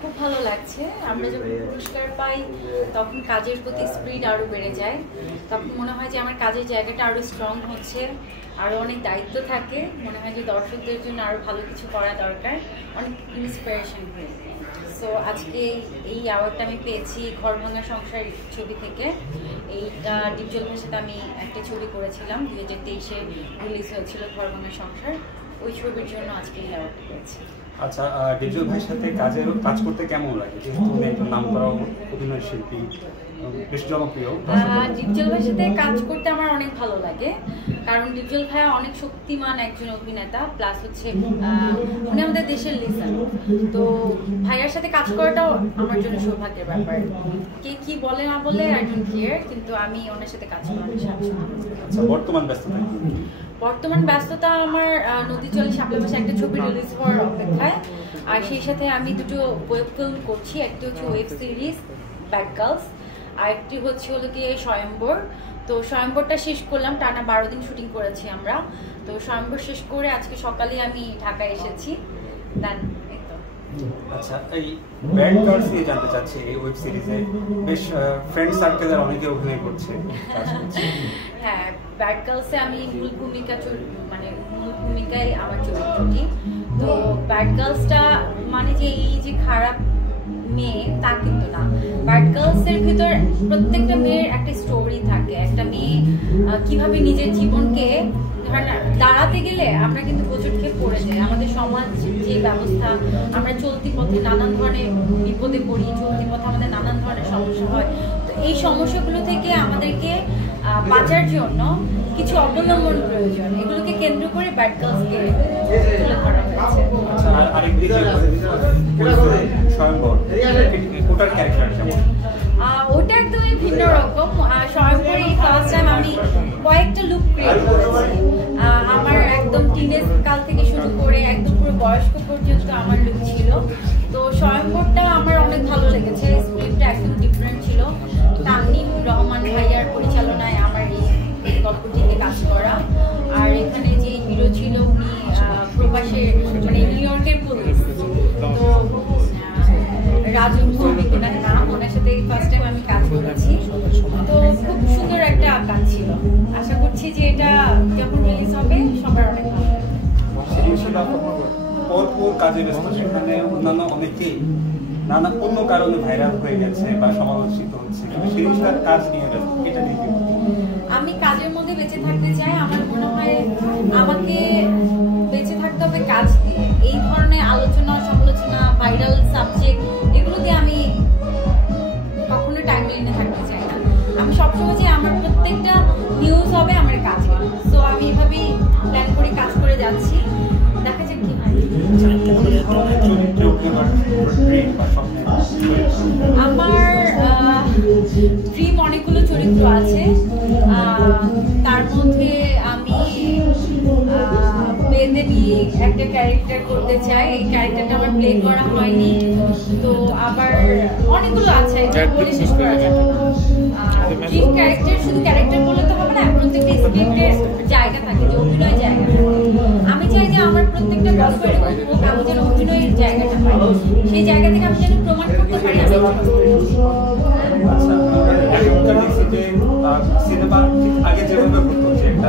খুব ভালো লাগছে। আমরা যখন পুরস্কার পাই তখন কাজের প্রতি স্পিরিট আরও বেড়ে যায়। তখন মনে হয় যে আমার কাজের জায়গাটা আরও স্ট্রং হচ্ছে, আরও অনেক দায়িত্ব থাকে। মনে হয় যে দর্শকদের জন্য আরও ভালো কিছু করা দরকার, অনেক ইন্সপিরেশন হয়। সো আজকে এই অ্যাওয়ার্ডটা আমি পেয়েছি ঘর ভাঙা সংসার ছবি থেকে। এইটা ডিপজল ভাষাতে আমি একটা ছবি করেছিলাম, 2023-এ রিলিজ হয়েছিল ঘর ভাঙা সংসার। ওই ছবির জন্য আজকে এই অ্যাওয়ার্ডটা পেয়েছি। আচ্ছা, ডিপজল ভাইয়ের সাথে কাজ করতে কেমন লাগে? যেহেতু উনি একজন নামকরা অভিনয় শিল্পী, বেশ জনপ্রিয়। ডিপজল ভাইয়ের সাথে কাজ করতে আমার অনেক ভালো লাগে, কারণ ডিপজল ভাইয়া অনেক শক্তিমান একজন অভিনেতা, প্লাস হচ্ছে উনি আমাদের দেশের লিসেন। তো ভাইয়ার সাথে কাজ করাটাও আমার জন্য সৌভাগ্যের ব্যাপার। কে কি বলে না বলে আই ডোন্ট কেয়ার, কিন্তু আমি ওনার সাথে কাজ করার স্বাচ্ছন্দ্য। আচ্ছা, বর্তমান ব্যস্ততা আমার নদী চলে শাপলা মাসে একটা ছবি রিলিজ হওয়ার অপেক্ষায়, আর সেই সাথে আমি দুটো ওয়েব ফিল্ম করছি। একটি হচ্ছে ওয়েব সিরিজ ব্যাড গার্লস, আর একটি হলো গিয়ে স্বয়ম্বর। তো স্বয়ম্বরটা শেষ করলাম, টানা 12 দিন শুটিং করেছি আমরা। তো স্বয়ম্বর শেষ করে আজকে সকালে আমি ঢাকায় এসেছি। দেন আচ্ছা, এই ব্যাড গার্লস নিয়ে জানতে চাচ্ছি। এই ওয়েব সিরিজে বেশ ফ্রেন্ড সার্কেলের অনেকে অভিনয় করছে। হ্যাঁ, ব্যাড গার্লসে আমি মূল ভূমিকায় আমার চরিত্রটি। তো ব্যাড গার্লসটা মানে যে এই যে খারাপ মেয়ে তা কিন্তু না। ব্যাড গার্লসের ভিতর প্রত্যেকটা মেয়ের একটা স্টোরি থাকে। একটা মেয়ে কিভাবে নিজের জীবনকে দাঁড়াতে গেলে আমরা কিন্তু হোঁচট খেয়ে পড়ে যাই। আমাদের সমাজ যে ব্যবস্থা, আমরা চলতি পথে নানান ধরনের বিপদে পড়ি, চলতি পথে আমাদের নানান ধরনের সমস্যা হয়। তো এই সমস্যাগুলো থেকে আমাদেরকে বাঁচার জন্য কিছু অবলম্বন প্রয়োজন। এগুলোকে কেন্দ্র করে ব্যাড গার্লসকে তুলে ধরা হয়েছে। ওটা একদমই ভিন্ন রকম। স্বয়ংবরে ফার্স্ট টাইম আমি কয়েকটা লুক ক্রিয়েট করেছি। আমার একদম টিনেজ কাল থেকে শুরু করে একদম পুরো বয়স্ক পর্যন্ত আমার লুক ছিল। তো স্বয়ংবরটা আমার অনেক ভালো লেগেছে। স্ক্রিপ্টটা একদম ডিফারেন্ট ছিল। তাননিম রহমান ভাইয়ার পরিচালনায় আমার এই গল্পটিতে কাজ করা। আর এখানে যে হিরো ছিল উনি প্রবাসে, মানে নিউ ইয়র্কের পুলিশ। তো রাজু ওনার নাম, ওনার সাথে ফার্স্ট টাইম আমি কাজ করেছি। তো খুব সুন্দর একটা কাজ ছিল। আশা করছি যে এটা যখন রিলিজ হবে সবার অনেক ভালো লাগবে। পরপর কাজে ব্যস্ত, সেখানে অন্যান্য অনেকেই নানা অন্য কারণে ভাইরাল হয়ে গেছে বা সমালোচিত হচ্ছে, কিন্তু সেই বিষয়ে কাজ নিয়ে ব্যস্ত। এটা নিয়ে আমি কাজের মধ্যে বেঁচে থাকতে চাই। আমার মনে হয় আমাকে বেঁচে থাকতে হবে কাজ দিয়ে। এই ধরনের আলোচনা সমালোচনা, ভাইরাল সাবজেক্ট, এগুলো দিয়ে আমি কখনো টাইম লাইনে থাকতে চাই না। আমি সবসময় যে আমার প্রত্যেকটা নিউজ হবে আমার কাজে। সো আমি এভাবেই প্ল্যান করে কাজ করে যাচ্ছি। দেখা যাক কি হয়। আমার ড্রিম অনেকগুলো চরিত্র আছে। তার মধ্যে আমি বেদেবী একটা ক্যারেক্টার করতে চাই। এই ক্যারেক্টারটা আমার প্লে করা হয়নি। তো আবার অনেকগুলো আছে, বলে শেষ করা যাবে না। ড্রিম ক্যারেক্টার শুধু ক্যারেক্টার বলে তো হবে না, প্রত্যেকটা স্ক্রিপ্টের জায়গা থাকে, যে অভিনয় জায়গা থাকে। আমি চাই যে আমার প্রত্যেকটা গল্প এরকম হোক, আমি যেন অভিনয়ের জায়গাটা পাই। সেই জায়গা থেকে আমি যেন প্রমাণ করতে পারি আমি সিনেমা আগে যেভাবে হতো যে একটা